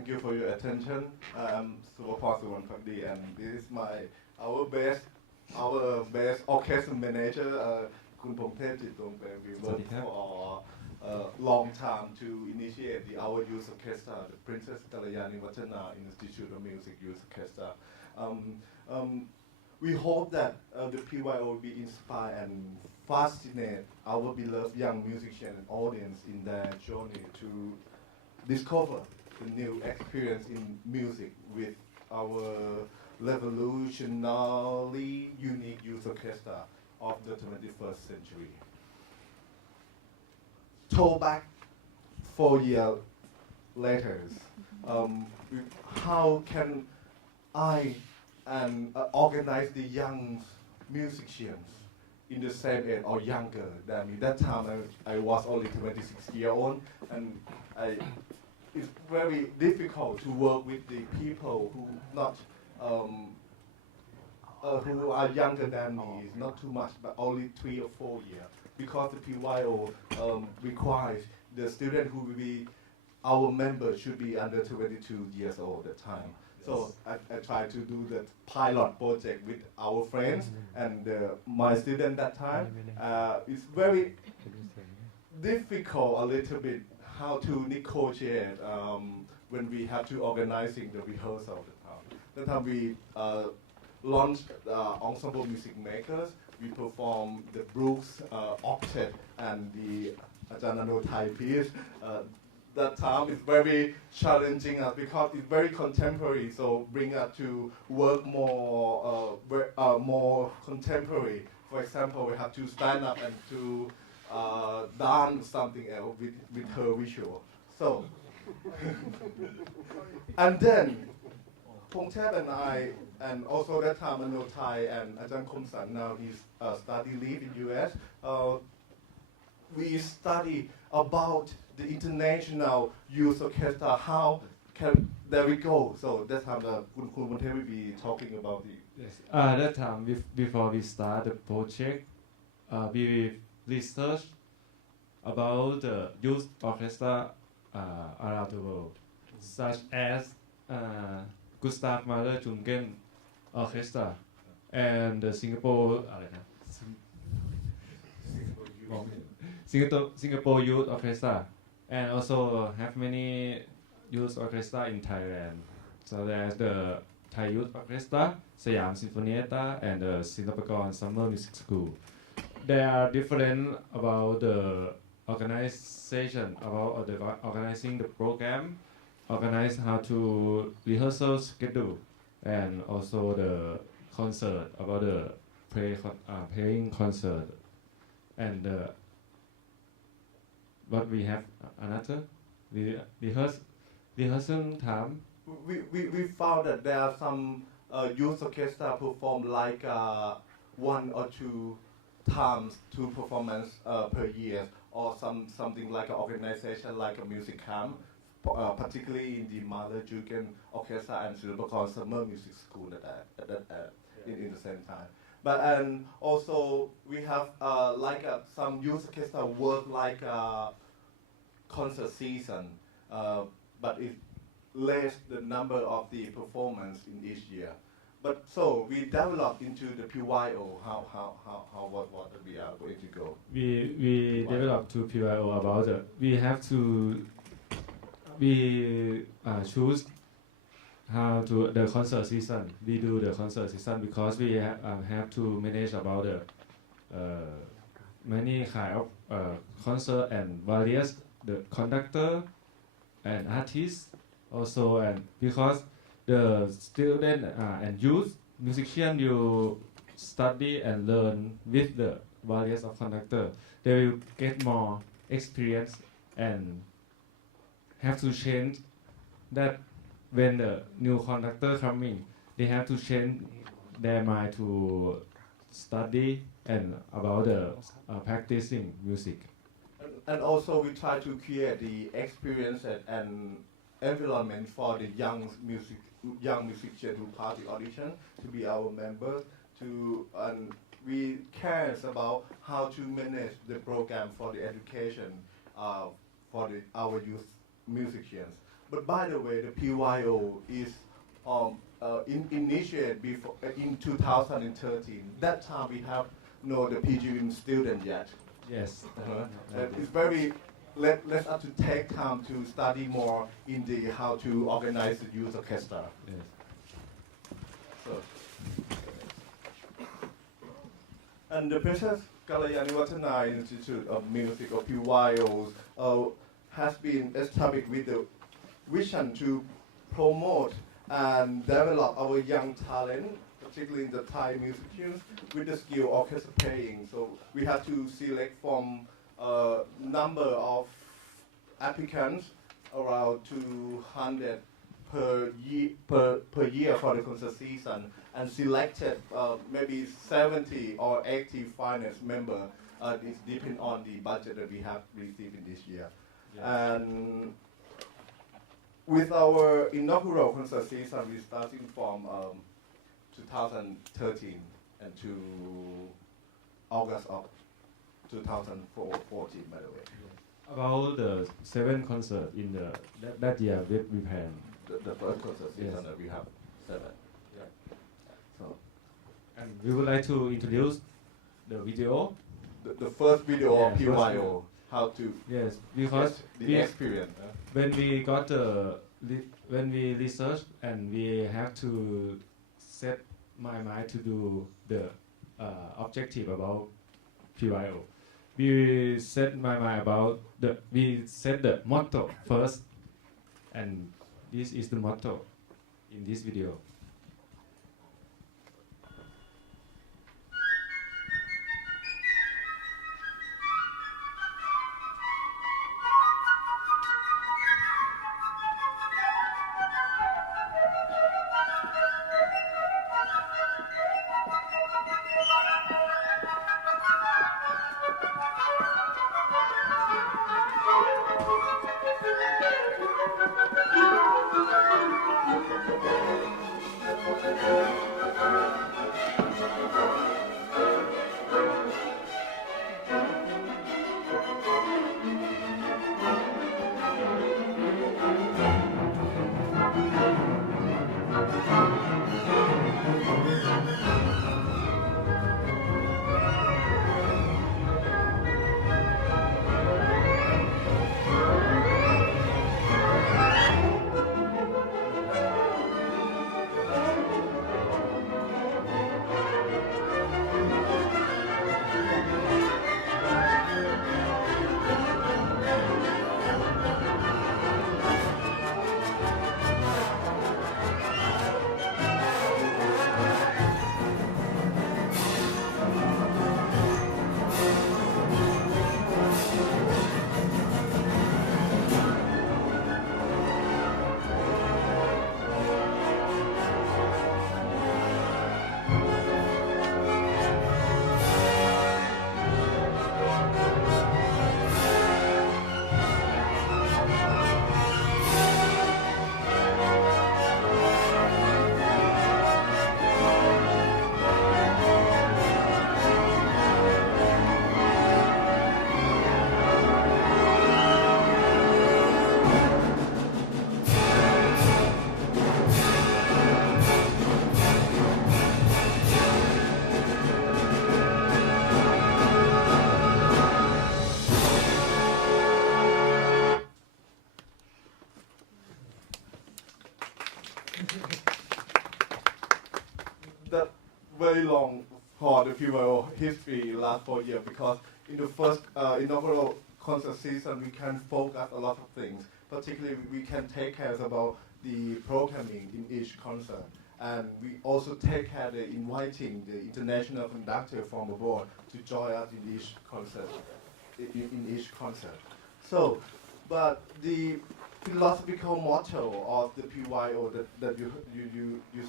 Thank you for your attention. I'm Suwanpakdee, and this is our best orchestra manager, Pongthep Jitduangprem. We worked for a long time to initiate our youth orchestra, the Princess Galyani Vadhana Institute of Music Youth Orchestra. We hope that the PYO will be inspired and fascinate our beloved young musician and audience in their journey to discover the new experience in music with our revolutionarily unique youth orchestra of the 21st century. Told back 4 years later, how can I organize the young musicians in the same age or younger than me? That time I was only 26 years old, and it's very difficult to work with the people who who are younger than me. It's not too much, but only 3 or 4 years, because the PYO requires the student who will be our member should be under 22 years old at the time. So I tried to do the pilot project with our friends and my student that time. It's very difficult a little bit how to negotiate when we have to organizing the rehearsal. That time we launched Ensemble Music Makers. We performed the Brooks Octet and the Ajahn Thai piece. That time is very challenging us because it's very contemporary, so bring us to work more contemporary. For example, we have to stand up and to dance something else with her visual. So, and then Pongthep and I, and also that time Ajahn Thai and Ajahn Komsan, now he's study lead in US. We study about the international youth orchestra. How can there we go? So that time Kun Pongthep will be talking about the. Yes. That time before we start the project, we research about the youth orchestra around the world, such as Gustav Mahler Jungen Orchestra and the Singapore Youth Orchestra, and also have many youth orchestra in Thailand. So there's the Thai Youth Orchestra, Siam Sinfonietta, and the Suppabhorn Summer Music School. They are different about the organization, about the organizing the program, organize how to rehearsal schedule, and also the concert, about the playing concert. And what we have another rehearsal time. We found that there are some youth orchestra perform like 1 or 2 times, 2 performance per year, or something like an organization like a music camp, particularly in the Mahler Jungen Orchestra and Suppabhorn Summer Music School in the same time. But and also we have some youth orchestra work like a concert season, but it less the number of the performance in each year. But so we developed into the PYO what we are going to go. We developed to PYO about we have to choose how to the concert season. We do the concert season because we have to manage about the many kind of concert and various the conductor and artists also, and because the student and youth musician you study and learn with the various of conductor, they will get more experience and have to change that when the new conductor coming, they have to change their mind to study and about the practicing music. And also we try to create the experience and environment for the young musician who pass the audition to be our members. And we care about how to manage the program for the education for our youth musicians. But by the way, the PYO is initiated before in 2013. That time we have no the PGVIM student yet. Yes. It's very let us to take time to study more in the how to organize the youth orchestra. Yes. So, and the Princess Galyani Vadhana Institute of Music or PYO has been established with the vision to promote and develop our young talent, particularly in the Thai musicians, with the skill orchestra playing. So we have to select from a number of applicants, around 200 per year for the concert season, and selected maybe 70 or 80 finance members. It depends on the budget that we have received in this year. Yes. And with our inaugural concert season, we're starting from 2013 and to August of 2014, by the way. About the 7 concerts in that year we planned. The first concert season that we have 7. Yeah. So, and we would like to introduce the video. The first video of PYO, how to because the experience. When we got when we research and we have to set my mind to do the objective about PYO. We set my mind about we set the motto first, and this is the motto in this video. That very long for the PYO history last 4 years, because in the first inaugural concert season we can focus a lot of things. Particularly we can take care about the programming in each concert, and we also take care of inviting the international conductor from abroad to join us in each concert. So, but the philosophical motto of the PYO that you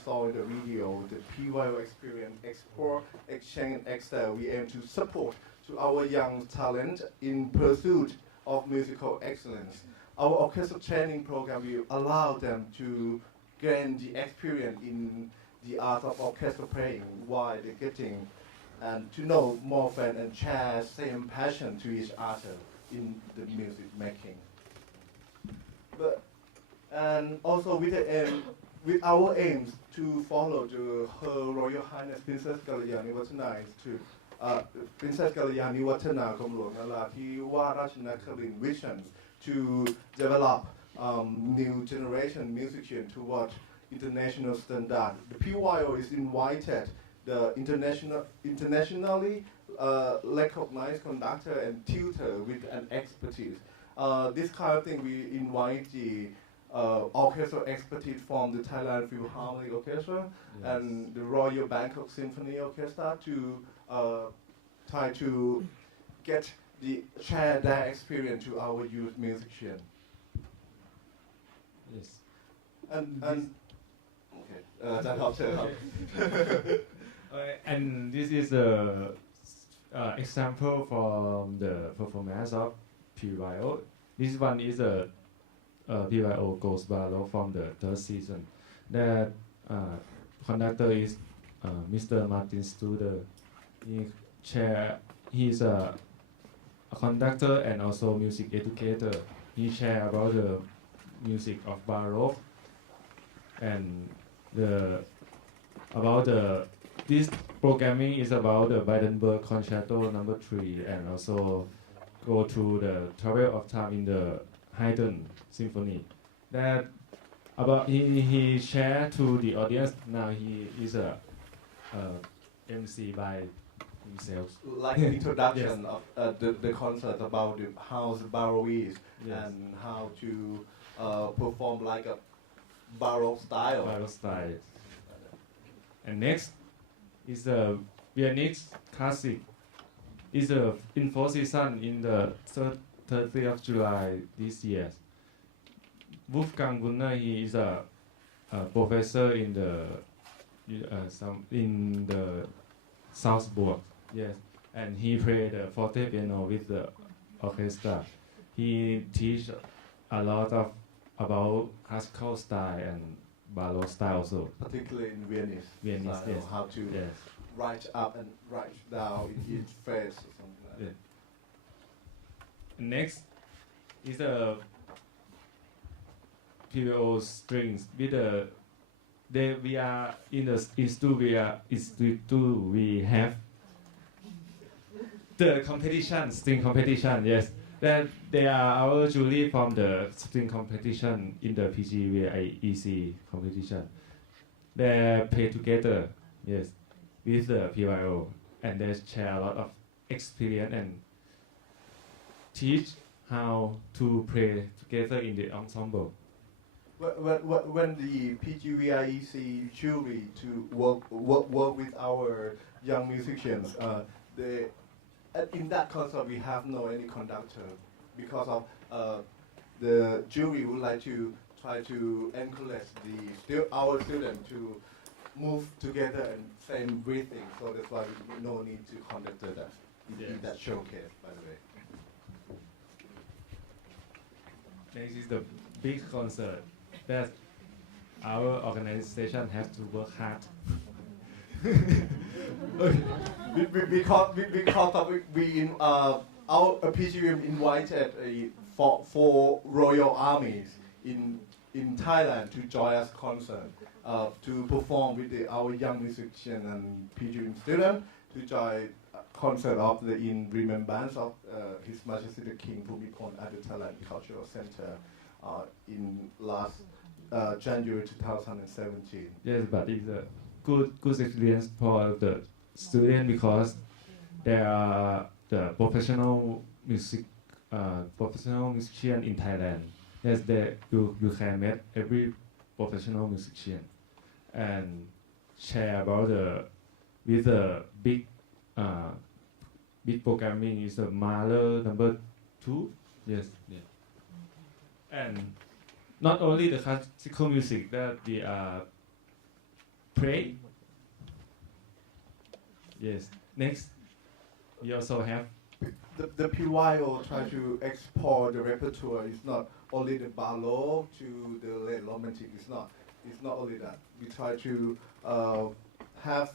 saw in the video, the PYO experience, explore, exchange, and excel. We aim to support to our young talent in pursuit of musical excellence. Our orchestra training program will allow them to gain the experience in the art of orchestra playing while they're getting and to know more friends and share same passion to each other in the music making. But And also with our aims to follow Her Royal Highness Princess Galyani Vadhana to Princess Galyani Vadhana กรมหลวงนราธิวาสราชนครินทร์ vision to develop new generation musician toward international standard. The PYO is invited the internationally recognized conductor and tutor with an expertise. This kind of thing we invite the orchestral expertise from the Thailand Philharmonic Orchestra and the Royal Bangkok Symphony Orchestra to try to share their experience to our youth musician. Yes. And okay, that helps. And this is a example from the performance of PYO. This one is a PYO Ghost Barrow from the third season. The conductor is Mr. Martin Studer. He's a conductor and also music educator. He share about the music of Baroque and this programming is about the Weidenberg Concerto No. 3 and also go through the travel of time in the Haydn Symphony. That about he share to the audience. Now he is a MC by himself. Like an introduction of the concert about how the Baroque is and how to perform like a Baroque style. Baroque style. And next is the Viennese classic. Is in 4 season in the 30th of July this year. Wolfgang Brunner, he is a professor in the Salzburg. Yes, and he played the forte piano with the orchestra. He teach a lot about classical style and Baroque style also. Particularly in Viennese. Viennese, style, yes. How to write up and write down in each phrase or something like that. Next is the PVO strings with we are in the institute we have the competition, string competition, yes. That they are our jury from the string competition in the PGVIM competition. They play together, yes, with the PYO, and they share a lot of experience and teach how to play together in the ensemble. When the PGVIM jury to work with our young musicians, in that concert we have no any conductor because of the jury would like to try to encourage our students to move together and same breathing. So that's why we no need to conduct that in that showcase, by the way. Next is the big concert that our organization has to work hard. Because of our PGVIM invited four royal armies in Thailand to join us concert to perform with our young musician and PGVIM student to join concert of in remembrance of His Majesty the King Bhumibol at the Thailand Cultural Center in last January 2017. Yes, but it's a good experience for the student because they are the professional musician in Thailand. Yes, you can meet every professional musician and share about with the big programming is the Mahler No. 2. Yes, and not only the classical music that we are play. Yes. Next, we also have the PYO try to explore the repertoire. It's not only the Baroque to the late Romantic. It's not only that. We try to have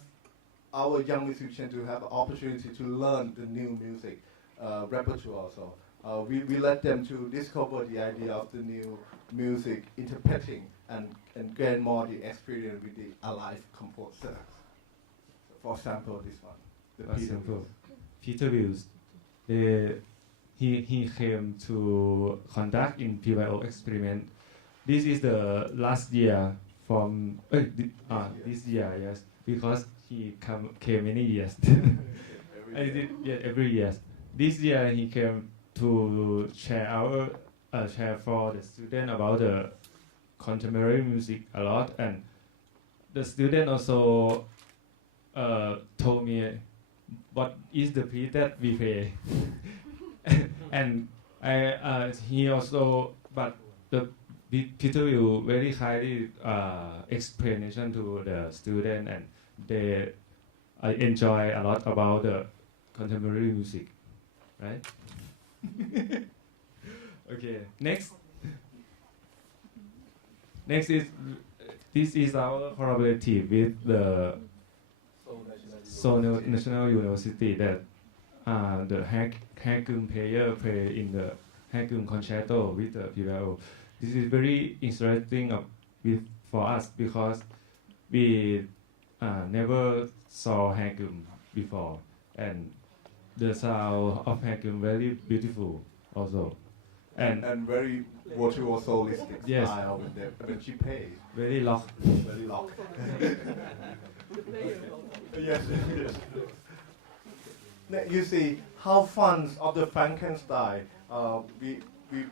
our young musicians to have the opportunity to learn the new music repertoire also. we let them to discover the idea of the new music, interpreting and gain more the experience with the alive composer. For example, this one. For example, Peter Wills, he came to conduct in PYO experiment. This is the last year from this year, yes, because he came many years. Every year. This year he came to share for the student about the contemporary music a lot, and the student also told me what is the piece that we play. And he also, but the Peter will very highly explanation to the student, and they enjoy a lot about the contemporary music, right? Okay, next is this is our collaborative with the Seoul National University that the Hagum player play in the Hagum concerto with the PYO. This is very interesting for us because we never saw Hagum before, and the sound of Hagum very beautiful also. And very virtuosolistic yes. style when she plays. Very locked. Very locked. Yes. You see how fun of the Frankenstein. We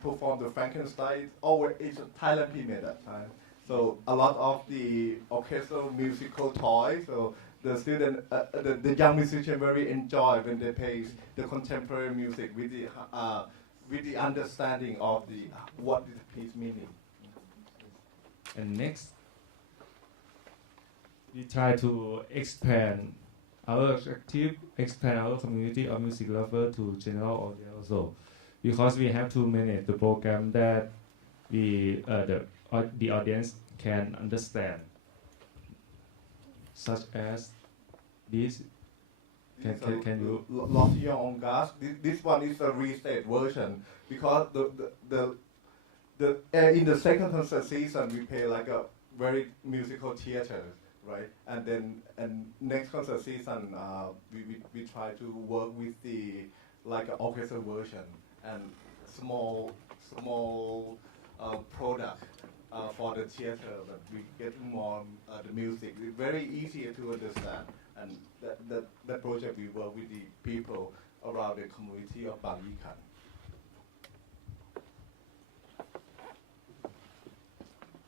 performed the Frankenstein. It's a Thailand premiere that time. So a lot of the orchestral musical toys. So the student, the young musician very enjoy when they play the contemporary music with the understanding of what this piece meaning. And next, we try to expand our community of music lovers to general audience also, because we have to manage the program that the audience can understand, such as this. Can you? Lost Your Own Gas. This one is a restate version because in the second concert season we play like a very musical theater, right? And next concert season we try to work with the like an orchestra version and small product for the theater, but we get more the music. It's very easier to understand. And that project we work with the people around the community of Bang Yikan.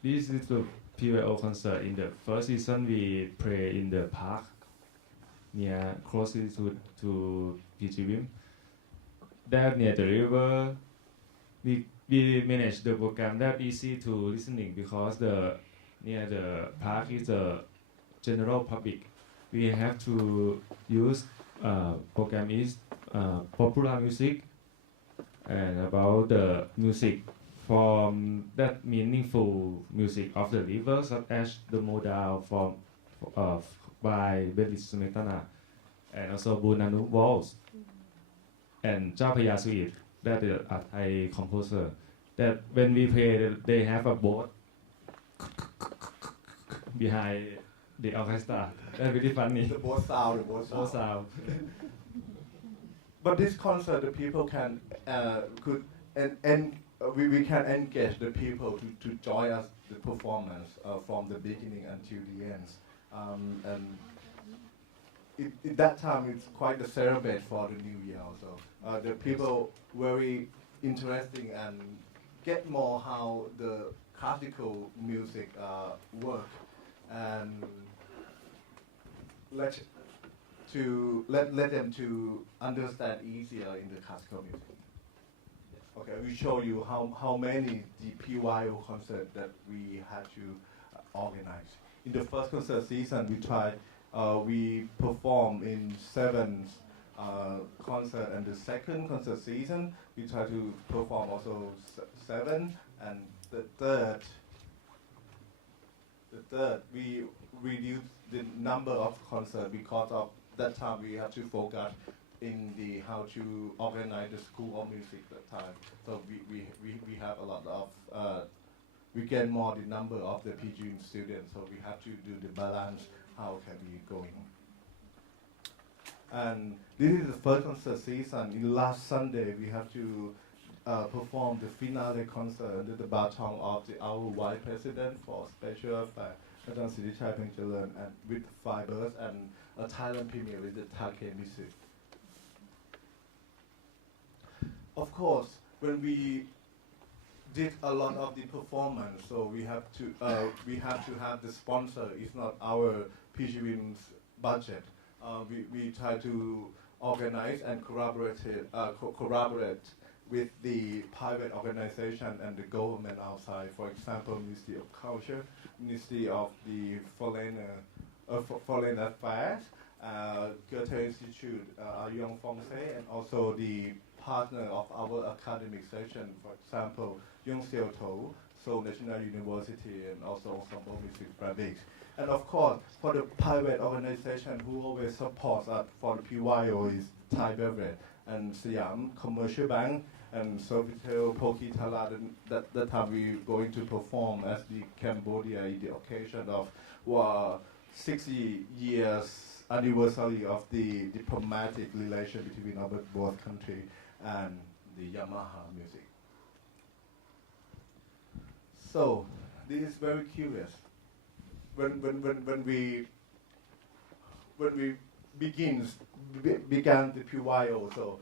This is the PYO concert. In the first season, we play in the park close to PGVIM. There near the river, we manage the program that easy to listening because near the park is the general public. We have to use program is popular music and about the music from that meaningful music of the river, such as the modal from by Belis Smetana, and also Bunanu Waltz and Japaya Suite, that is a Thai composer. That when we play, they have a boat behind the orchestra. That's really funny. The boat sound. But this concert, the people can we can engage the people to join us the performance from the beginning until the end. And at that time, it's quite a celebrate for the new year also. The people very interesting and get more how the classical music work, and let them to understand easier in the classical music. Okay, we show you how many the PYO concert that we had to organize. In the first concert season, we perform in 7 concert, and the second concert season we try to perform also 7, and the third we reduce the number of concert because of that time we have to focus in the how to organize the school of music that time. So we have a lot of we get more the number of the PGVIM students. So we have to do the balance. How can we going? And this is the first concert season. In last Sunday, we have to perform the finale concert under the baton of our Vice President for Special Affairs, Adan Siddhichai Pengcharan, and with Fibers and a Thailand premiere with the Take music. Of course, when we did a lot of the performance, so we have to have the sponsor. It's not our PGVIM's budget. We try to organize and collaborate with the private organization and the government outside. For example, Ministry of Culture, Ministry of the Foreign Affairs, Goethe Institute, Young Fongse, and also the partner of our academic section, for example, Yung Seo To, Seoul National University, and also Ensemble Music Fabrics. And of course, for the private organization who always supports us for the PYO is Thai Beverage and Siam Commercial Bank and Sofitel Poki Thala. That time we're going to perform as the Cambodia in the occasion of 60 years anniversary of the diplomatic relation between our both countries and the Yamaha music. So this is very curious. When we began the PYO, so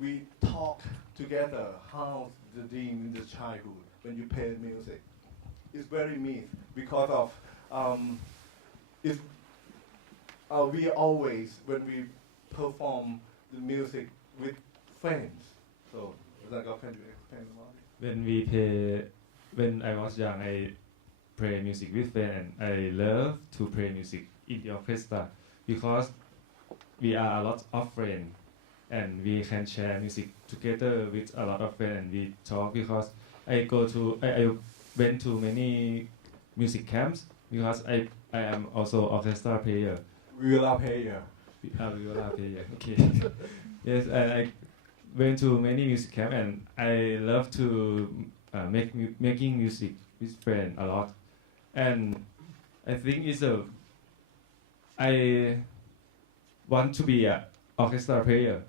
we talk together how the dream in the childhood when you play music. It's very myth because of we always when we perform the music with friends. So Zadok, can you explain about it? When I was young, I play music with friends, and I love to play music in the orchestra because we are a lot of friends and we can share music together with a lot of friends and we talk because I went to many music camps because I am also orchestra player. Viola player. Viola player. Okay. Yes, and I went to many music camps and I love to making music with friends a lot. And I think I want to be an orchestra player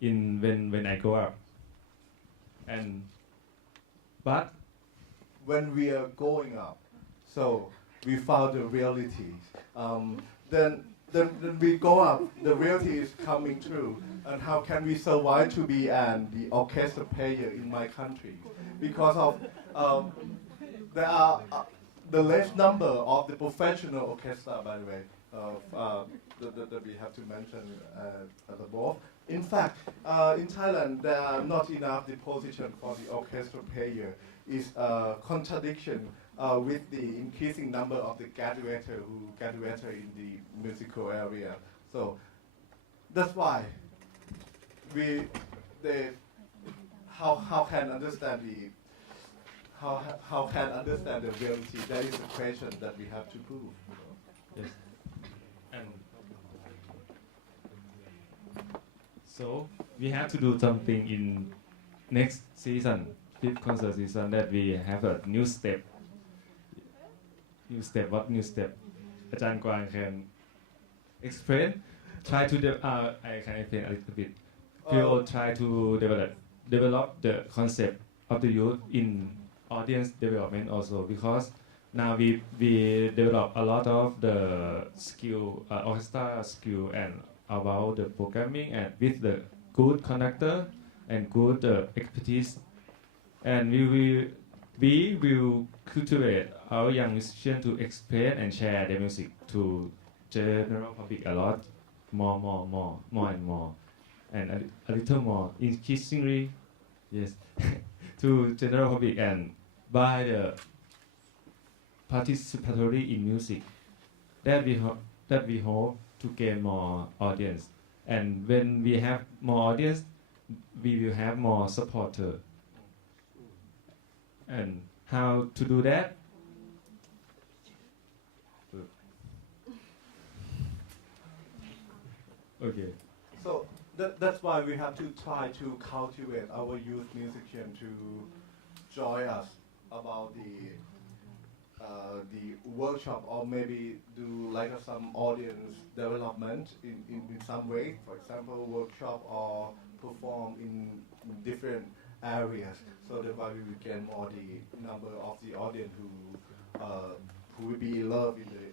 when I grow up. But when we are growing up, so we found the reality. Then we go up, the reality is coming true. And how can we survive to be the orchestra player in my country? Because of there are the less number of the professional orchestra, by the way, that we have to mention at the board. In fact, in Thailand, there are not enough the position for the orchestra player. Is a contradiction with the increasing number of the graduates who graduated in the musical area. So that's why how can understand the reality? That is a question that we have to prove. yes, and so we have to do something in next season, fifth concert season, that we have a new step. New step. What new step? Ajahn Kwang can explain. Try to I can explain a little bit. We will try to develop the concept of the youth in audience development also, because now we develop a lot of the skill, orchestra skill, and about the programming and with the good conductor and good expertise, and we will cultivate our young musicians to explain and share their music to general public a lot more and more, and a little more increasingly, yes, to general public and by the participatory in music that we hope to gain more audience. And when we have more audience, we will have more supporter. And how to do that? Okay. So That's why we have to try to cultivate our youth musicians to join us about the workshop, or maybe do like some audience development in some way. For example, workshop or perform in different areas, so that why we will get more the number of the audience who will be in love in the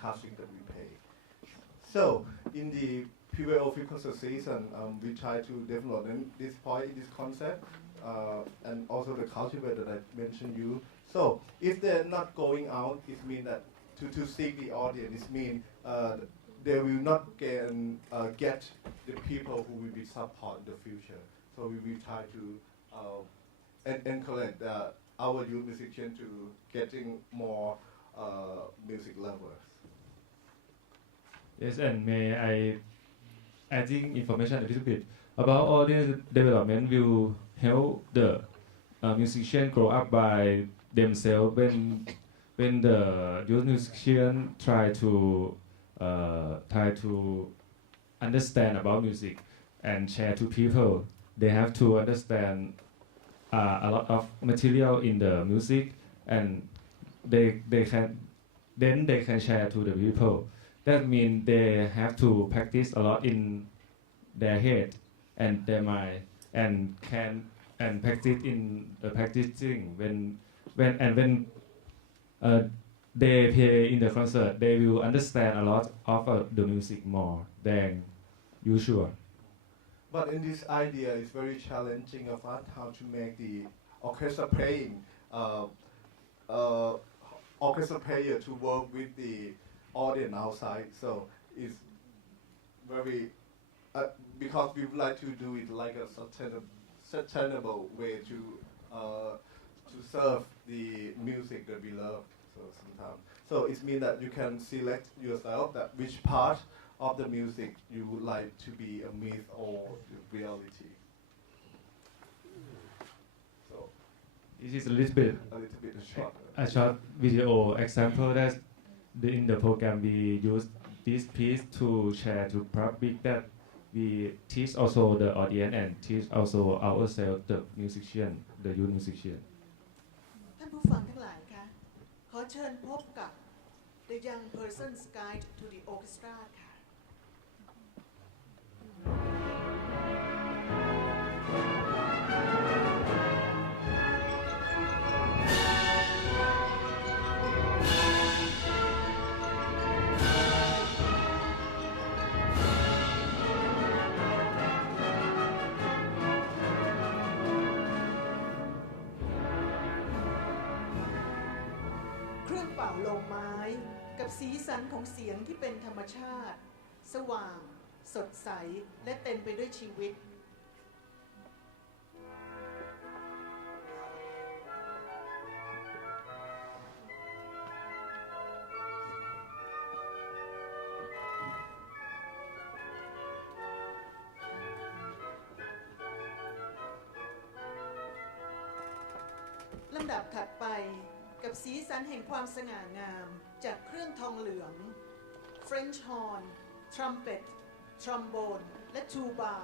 casting that we pay. So in the PVO Film Concert season, we try to develop this point, this concept, and also the cultivate that I mentioned you. So if they're not going out, it means that to seek the audience, it means they will not get the people who will be support in the future. So we will try to encourage our youth musicians to getting more music lovers. Yes, and may I adding information a little bit about audience development will help the musician grow up by themselves when the youth musician try to understand about music and share to people. They have to understand a lot of material in the music, and they can share to the people. That means they have to practice a lot in their head and their mind, and practice in practicing when they play in the concert. They will understand a lot of the music more than usual. But in this idea, it's very challenging of us how to make the orchestra playing, orchestra player to work with the audience outside. So it's very, because we would like to do it like a sustainable way to serve the music that we love. So sometimes, so it means that you can select yourself that which part of the music you would like to be a myth or reality. So this is a little bit short. A short video example that in the program we use this piece to share to public, that we teach also the audience and teach also ourselves, the musician, the youth musician. ท่านผู้ฟังทั้งหลายคะขอเชิญพบกับ The Young Person's Guide to the Orchestra ค่ะ เครื่องเป่าลมไม้กับสีสันของเสียงที่เป็นธรรมชาติสว่างสดใสและเต็มไปด้วยชีวิตลำดับถัดไปกับสีสันแห่งความสง่างามจากเครื่องทองเหลือง French horn trumpet trombone และ tuba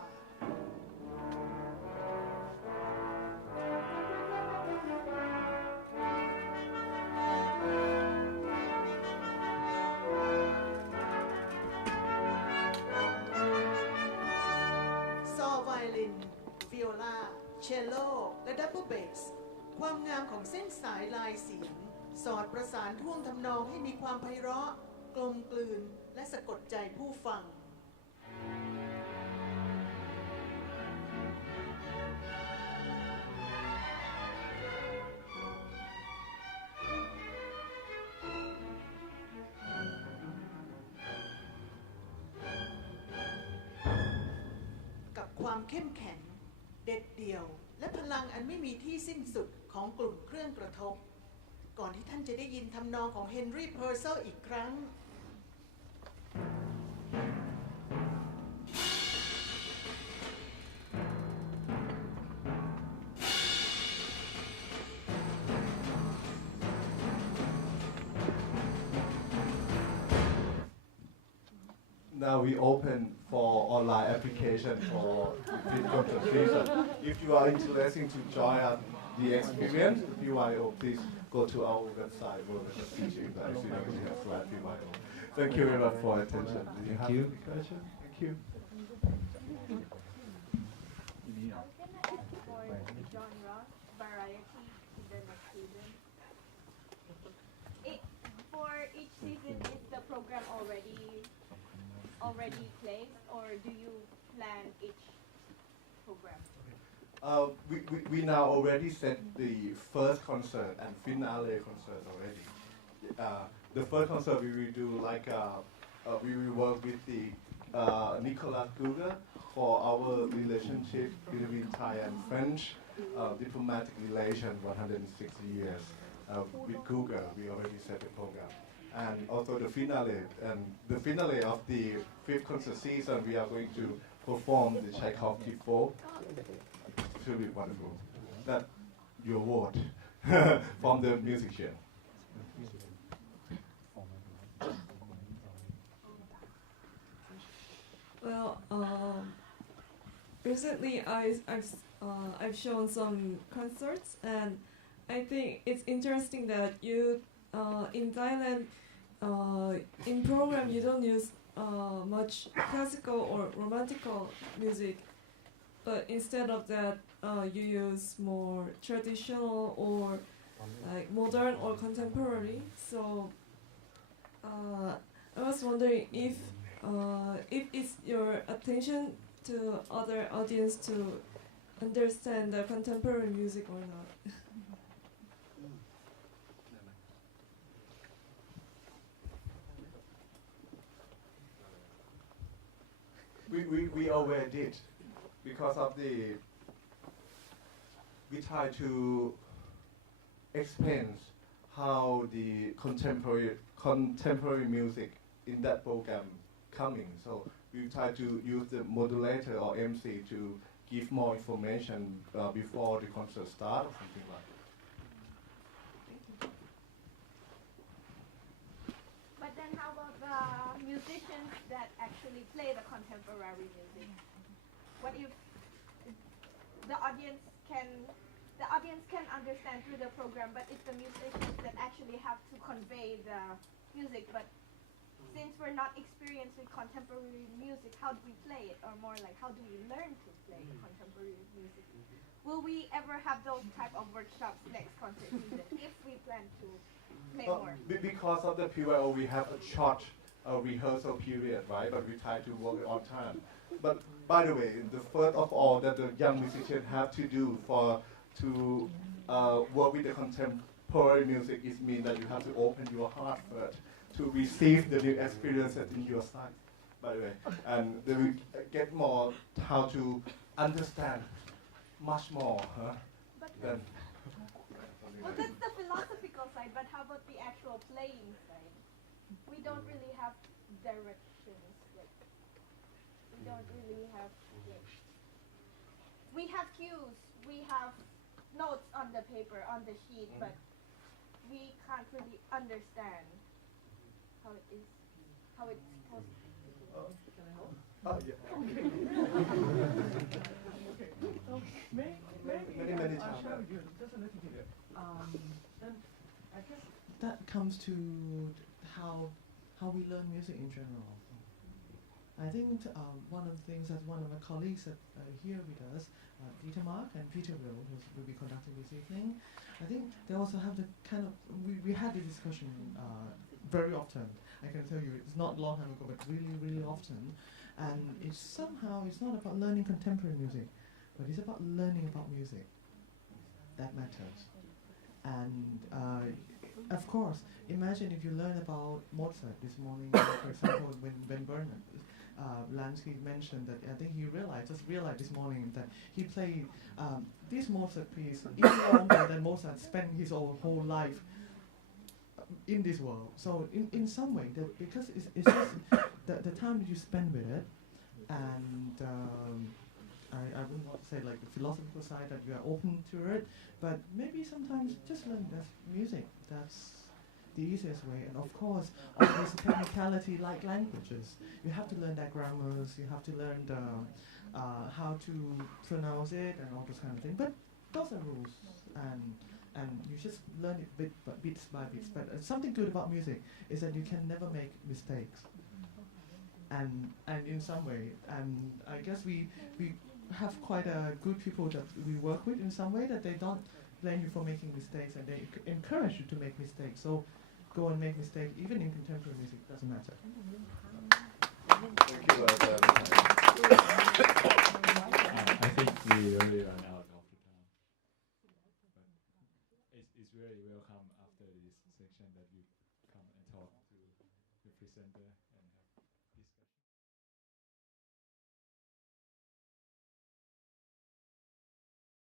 saw violin viola cello และ double bass ความงามของเส้นสายลายเสียงสอดประสานท่วงทำนองให้มีความไพเราะกลมกลืนและสะกดใจผู้ฟังกับความเข้มแข็งเด็ดเดี่ยวและพลังอันไม่มีที่สิ้นสุดของกลุ่มเครื่องกระทบก่อนที่ท่านจะได้ยินทำนองของเฮนรี่เพอร์เซลอีกครั้ง now we open for online application for fifth concert season. If you are interested to join us the experience, PYO, please go to our website, PGVIM. Thank you very much for your attention. Do you have any question? Thank you. Genre variety in the next season. For each season, is the program already placed, or do you plan each program? We now already set the first concert and finale concert already. The first concert we will do like we will work with the Nicolas Guger for our relationship between Thai and French diplomatic relation 160 years. With Guger, we already set the program. And also the finale of the fifth concert season, we are going to perform the Tchaikovsky 4. It's really wonderful. That your award from the musician. Well, recently I've shown some concerts, and I think it's interesting that you in Thailand in program you don't use much classical or romantical music, but instead of that you use more traditional or like modern or contemporary. So I was wondering if it's your attention to other audience to understand the contemporary music or not. We already did, because of we try to explain how the contemporary music in that program coming. So we try to use the modulator or MC to give more information before the concert start or something like that. But then how about the musicians that actually play the contemporary music? What if the audience can understand through the program, but it's the musicians that actually have to convey the music, but since we're not experienced with contemporary music, how do we play it? Or more like, how do we learn to play contemporary music? Will we ever have those type of workshops next concert season if we plan to play more? Because of the PYO, we have a short rehearsal period, right? But we try to work on time. But by the way, the first of all that the young musicians have to do to work with the contemporary music is mean that you have to open your heart first to receive the new experiences in your side, by the way. And they will get more how to understand much more than. Well, that's the philosophical side, but how about the actual playing side? We don't really have directions, like, we don't really have, like, we have cues, we have notes on the paper, on the sheet, but we can't really understand how it is, how it's supposed to be. Can I help? Oh, yeah. Many I'll times. share with you just a little bit. Then I guess that comes to how we learn music in general. I think one of the things that one of my colleagues that are here with us, Peter Mark and Peter Will, who will be conducting this evening, I think they also have the kind of, we had this discussion very often. I can tell you, it's not long time ago, but really, really often. And it's not about learning contemporary music, but it's about learning about music. That matters. And of course, imagine if you learn about Mozart this morning, for example, when Bernard Lansky mentioned that, I think he realized this morning that he played this Mozart piece even longer than Mozart spent his whole life in this world. So in some way, because it's just the time that you spend with it, and I wouldn't want to say like the philosophical side that you are open to it, but maybe sometimes just learn that's music. the easiest way. And of course, there's a technicality like languages. You have to learn their grammars, you have to learn the how to pronounce it and all those kind of things. But those are rules, and you just learn it bits by bits. But something good about music is that you can never make mistakes. And in some way, and I guess we have quite a good people that we work with in some way, that they don't blame you for making mistakes, and they encourage you to make mistakes. So go and make mistakes, even in contemporary music, doesn't matter. Thank you, I think we really run out of the time. But it's really welcome after this section that you come and talk to the presenter